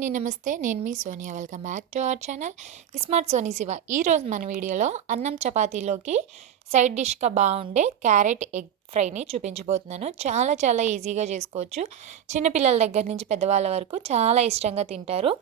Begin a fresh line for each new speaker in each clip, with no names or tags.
అండి నమస్తే. నేను మీ Sonia. Welcome back to our channel. Smart Soni Shiva. ఈరోజు మన వీడియోలో అన్నం చపాతీలోకి సైడ్ డిష్గా బాగుండే క్యారెట్ ఎగ్ ఫ్రైని చూపించబోతున్నాను. చాలా చాలా ఈజీగా చేసుకోవచ్చు. చిన్నపిల్లల దగ్గర నుంచి పెద్దవాళ్ళ వరకు చాలా ఇష్టంగా తింటారు.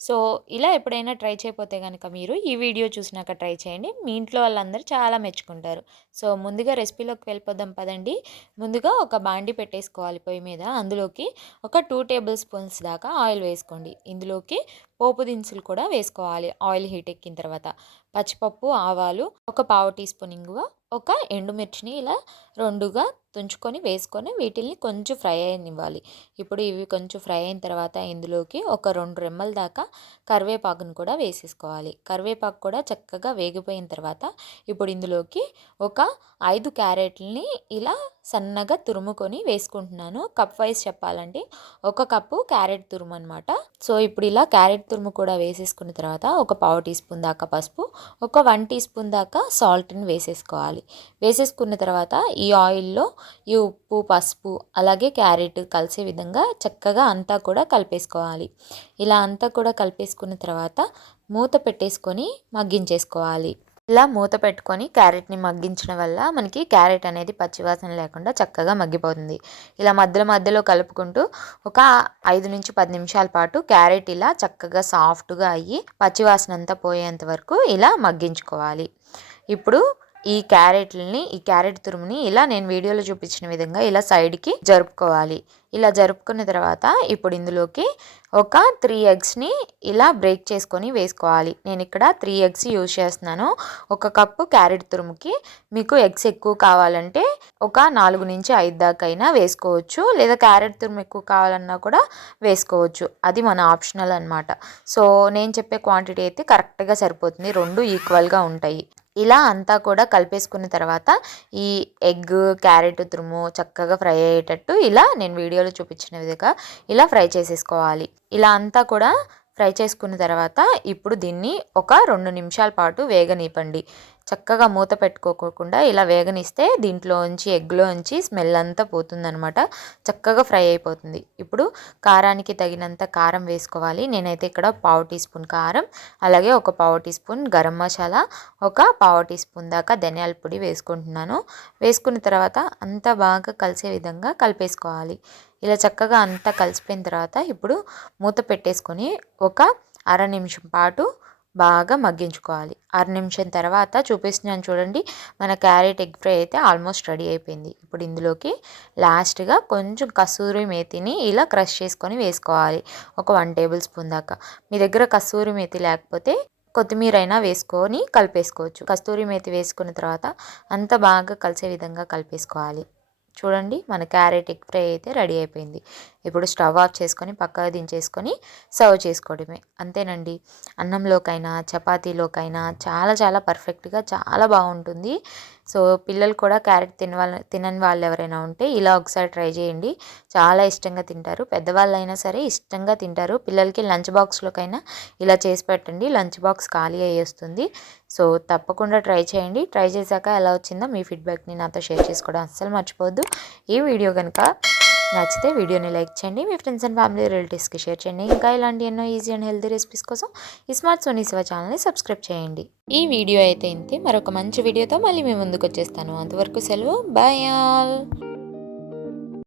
సో ఇలా ఎప్పుడైనా ట్రై చేయకపోతే కనుక మీరు ఈ వీడియో చూసినాక ట్రై చేయండి. మీ ఇంట్లో వాళ్ళందరూ చాలా మెచ్చుకుంటారు. సో ముందుగా రెసిపీలోకి వెళ్ళిపోదాం పదండి. ముందుగా ఒక బాండి పెట్టేసుకోవాలి పొయ్యి మీద. అందులోకి ఒక టూ టేబుల్ స్పూన్స్ దాకా ఆయిల్ వేసుకోండి. ఇందులోకి పోపు దినుసులు కూడా వేసుకోవాలి. ఆయిల్ హీట్ ఎక్కిన తర్వాత పచ్చిపప్పు ఆవాలు ఒక పావు టీ స్పూన్ ఇంగువ ఒక ఎండుమిర్చిని ఇలా రెండుగా తుంచుకొని వేసుకొని వీటిల్ని కొంచెం ఫ్రై అయినివ్వాలి ఇప్పుడు ఇవి కొంచెం ఫ్రై అయిన తర్వాత ఇందులోకి ఒక రెండు రెమ్మల దాకా కరివేపాకును కూడా వేసేసుకోవాలి. కరివేపాకు కూడా చక్కగా వేగిపోయిన తర్వాత ఇప్పుడు ఇందులోకి ఒక ఐదు క్యారెట్లని ఇలా సన్నగా తురుముకొని వేసుకుంటున్నాను. కప్ వైజ్ చెప్పాలంటే ఒక కప్పు క్యారెట్ తురుము అనమాట సో ఇప్పుడు ఇలా క్యారెట్ తురుము కూడా వేసేసుకున్న తర్వాత ఒక పావు టీ స్పూన్ దాకా పసుపు ఒక వన్ టీ స్పూన్ దాకా సాల్ట్ని వేసేసుకోవాలి. వేసేసుకున్న తర్వాత ఈ ఆయిల్లో ఈ ఉప్పు పసుపు అలాగే క్యారెట్ కలిసే విధంగా చక్కగా అంతా కూడా కలిపేసుకోవాలి. ఇలా అంతా కూడా కలిపేసుకున్న తర్వాత మూత పెట్టేసుకొని మగ్గించేసుకోవాలి. ఇలా మూత పెట్టుకొని క్యారెట్ని మగ్గించడం వల్ల మనకి క్యారెట్ అనేది పచ్చివాసన లేకుండా చక్కగా మగ్గిపోతుంది. ఇలా మధ్యలో మధ్యలో కలుపుకుంటూ ఒక ఐదు నుంచి పది నిమిషాల పాటు క్యారెట్ ఇలా చక్కగా సాఫ్ట్గా అయ్యి పచ్చివాసన అంతా పోయేంత వరకు ఇలా మగ్గించుకోవాలి. ఇప్పుడు ఈ క్యారెట్లని ఈ క్యారెట్ తురుముని ఇలా నేను వీడియోలో చూపించిన విధంగా ఇలా సైడ్కి జరుపుకోవాలి. ఇలా జరుపుకున్న తర్వాత ఇప్పుడు ఇందులోకి ఒక త్రీ ఎగ్స్ని ఇలా బ్రేక్ చేసుకొని వేసుకోవాలి. నేను ఇక్కడ త్రీ ఎగ్స్ యూజ్ చేస్తున్నాను. ఒక కప్పు క్యారెట్ తురుముకి మీకు ఎగ్స్ ఎక్కువ కావాలంటే ఒక నాలుగు నుంచి ఐదు దాకా అయినా వేసుకోవచ్చు. లేదా క్యారెట్ తురుము ఎక్కువ కావాలన్నా కూడా వేసుకోవచ్చు. అది మన ఆప్షనల్ అనమాట సో నేను చెప్పే క్వాంటిటీ అయితే కరెక్ట్గా సరిపోతుంది. రెండు ఈక్వల్గా ఉంటాయి. ఇలా అంతా కూడా కలిపేసుకున్న తర్వాత ఈ ఎగ్ క్యారెట్ తురుము చక్కగా ఫ్రై అయ్యేటట్టు ఇలా నేను వీడియోలో చూపించిన విధంగా ఇలా ఫ్రై చేసేసుకోవాలి. ఇలా అంతా కూడా ఫ్రై చేసుకున్న తర్వాత ఇప్పుడు దీన్ని ఒక రెండు నిమిషాల పాటు వేగనివ్వండి చక్కగా మూత పెట్టుకోకుండా ఇలా వేగనిస్తే దీంట్లోంచి ఎగ్లోంచి స్మెల్ అంతా పోతుందనమాట చక్కగా ఫ్రై అయిపోతుంది. ఇప్పుడు కారానికి తగినంత కారం వేసుకోవాలి. నేనైతే ఇక్కడ పావు టీ స్పూన్ కారం అలాగే ఒక పావు టీ స్పూన్ గరం మసాలా ఒక పావు టీ స్పూన్ దాకా ధనియాల పొడి వేసుకుంటున్నాను. వేసుకున్న తర్వాత అంతా బాగా కలిసే విధంగా కలిపేసుకోవాలి. ఇలా చక్కగా అంతా కలిసిపోయిన తర్వాత ఇప్పుడు మూత పెట్టేసుకొని ఒక అర నిమిషం పాటు బాగా మగ్గించుకోవాలి. ఆరు నిమిషం తర్వాత చూపిస్తున్నాను చూడండి. మన క్యారెట్ ఎగ్ ఫ్రై అయితే ఆల్మోస్ట్ రెడీ అయిపోయింది. ఇప్పుడు ఇందులోకి లాస్ట్గా కొంచెం కస్తూరి మేతిని ఇలా క్రష్ చేసుకొని వేసుకోవాలి. ఒక వన్ టేబుల్ స్పూన్ దాకా. మీ దగ్గర కస్తూరి మేతి లేకపోతే కొత్తిమీర అయినా వేసుకొని కలిపేసుకోవచ్చు. కస్తూరి మేతి వేసుకున్న తర్వాత అంత బాగా కలిసే విధంగా కలిపేసుకోవాలి. చూడండి మన క్యారెట్ ఎగ్ ఫ్రై అయితే రెడీ అయిపోయింది. ఇప్పుడు స్టవ్ ఆఫ్ చేసుకొని పక్కగా దించేసుకొని సర్వ్ చేసుకోవడమే. అంతేనండి. అన్నంలోకైనా చపాతీలోకైనా చాలా చాలా పర్ఫెక్ట్గా చాలా బాగుంటుంది. సో పిల్లలు కూడా క్యారెట్ తినవాళ్ళ తినని వాళ్ళు ఎవరైనా ఉంటే ఇలా ఒకసారి ట్రై చేయండి. చాలా ఇష్టంగా తింటారు. పెద్దవాళ్ళైనా సరే ఇష్టంగా తింటారు. పిల్లలకి లంచ్ బాక్స్లోకైనా ఇలా చేసి పెట్టండి. లంచ్ బాక్స్ ఖాళీ అయ్యి వస్తుంది. సో తప్పకుండా ట్రై చేయండి. ట్రై చేశాక ఎలా వచ్చిందో మీ ఫీడ్బ్యాక్ని నాతో షేర్ చేసుకోవడం అస్సలు మర్చిపోవద్దు. ఈ వీడియో కనుక నచ్చితే వీడియోని లైక్ చేయండి మీ ఫ్రెండ్స్ అండ్ ఫ్యామిలీ రిలేటివ్స్కి షేర్ చేయండి. ఇంకా ఇలాంటి ఎన్నో ఈజీ అండ్ హెల్తీ రెసిపీస్ కోసం ఈ స్మార్ట్ సోనీ శివ ఛానల్ని సబ్స్క్రైబ్ చేయండి. ఈ వీడియో అయితే ఇంతే. మరొక మంచి వీడియోతో మళ్ళీ మీ ముందుకు వచ్చేస్తాను. అంతవరకు సెలవు. Bye all.